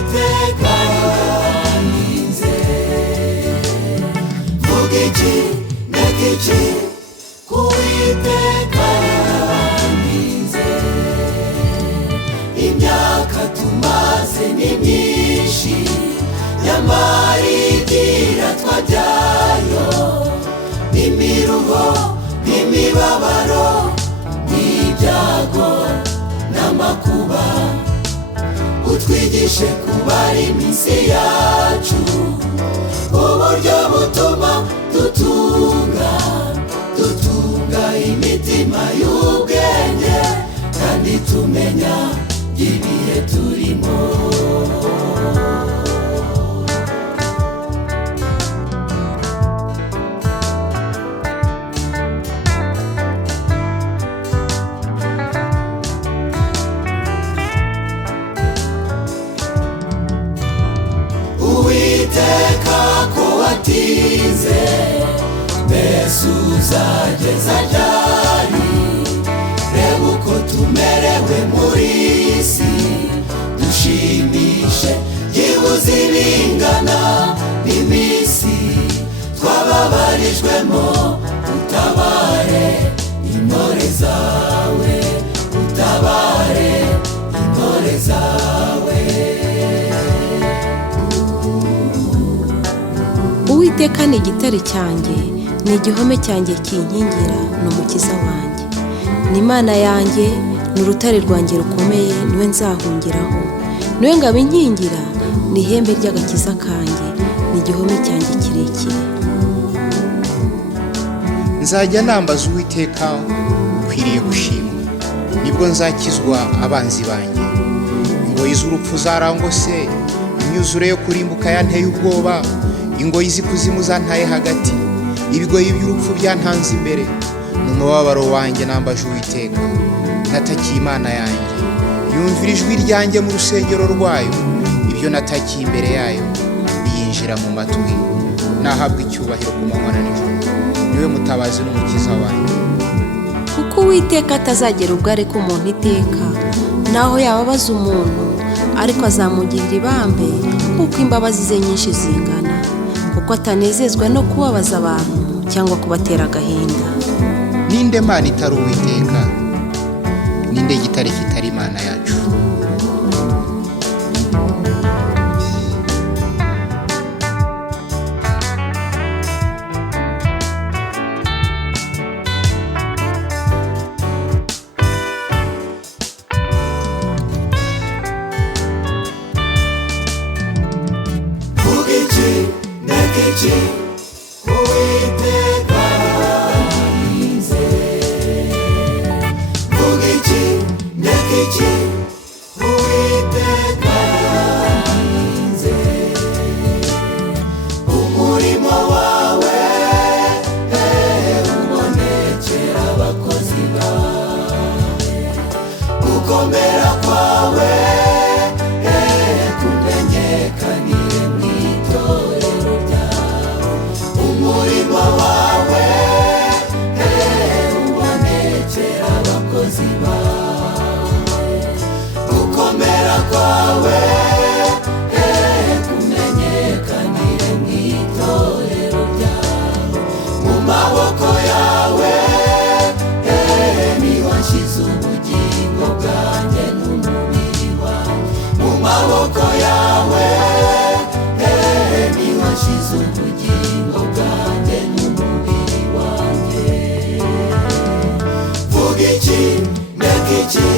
Uwiteka yarinze. Vuga iki ndeka iki ku Uwiteka yarinze. Imyaka tumaze ni myinshi, nyamara igira twajyayo. Imiruho n'imibabaro n'ibyago n'amakuba, utwigishe kubara iminsi yacu, uburyo butuma dutunga imitima y'ubwenge, kandi tumenya ibihe turimo. Uwiteka ko watinze, mbese uzageza ryari? Reba uko tumerewe muri iyi si, dushimishe byibuze ibingana n'iminsi twababarijwemo. Utabare intore zawe, utabare intore zawe. Uwiteka ni igitare cyanjye, ni igihome cyanjye kinkingira, ni umukiza wanjye, ni Imana yanjye, ni urutare rwanjye rukomeye, niwe nzahungiraho, niwe ngabo inkingira, ni ihembe ry'agakiza kanjye, ni igihome cyanjye kirekire. Nzajya nambaza Uwiteka ukwiriye gushimwa, nibwo nzakizwa abanzi banjye. Ingoyi z'urupfu zarangose, imyuzure yo kurimbuka yanteye ubwoba. Ingoyi z'ikuzimu zantaye hagati, ibigoyi by'urupfu byantanze imbere. Mu mubabaro wanjye nambaje Uwiteka, natakiye Imana yanjye. Yumvira ijwi ryanjye mu rusengero rwayo, ibyo natakiye imbere yayo biyinjira mu matwi. Nahabwa icyubahiro ku manywa na nijoro, niwe mutabazi n'umukiza wanjye. Kuko Uwiteka atazagera ubwo areka umuntu iteka, naho yababaza umuntu ariko azamugirira ibambe, kuko imbabazi ze nyinshi zingana. Kuko atanezezwa no kubabaza abantu cyangwa kubatera agahinda. Ninde Mana itari Uwiteka? Ninde gitare kitari Imana yacu? Vuga iki ndeka iki ku Uwiteka yarinze. Vuga iki ndeka iki ku Uwiteka yarinze. Umurimo wawe ubonekera abakozi bawe. Gukomera kwawe kumenyekanire mu itorero ryawe. Umurimo wawe ubonekera abakozi bawe. Gukomera kwawe kumenyekanire mu itorero ryawe. Mu maboko yawe niho nshyize ubugingo bwanjye n'umubiri wanjye. Mu maboko yawe niho nshyize ubugingo bwanjye n'umubiri wanjye. Vuga iki ndeka iki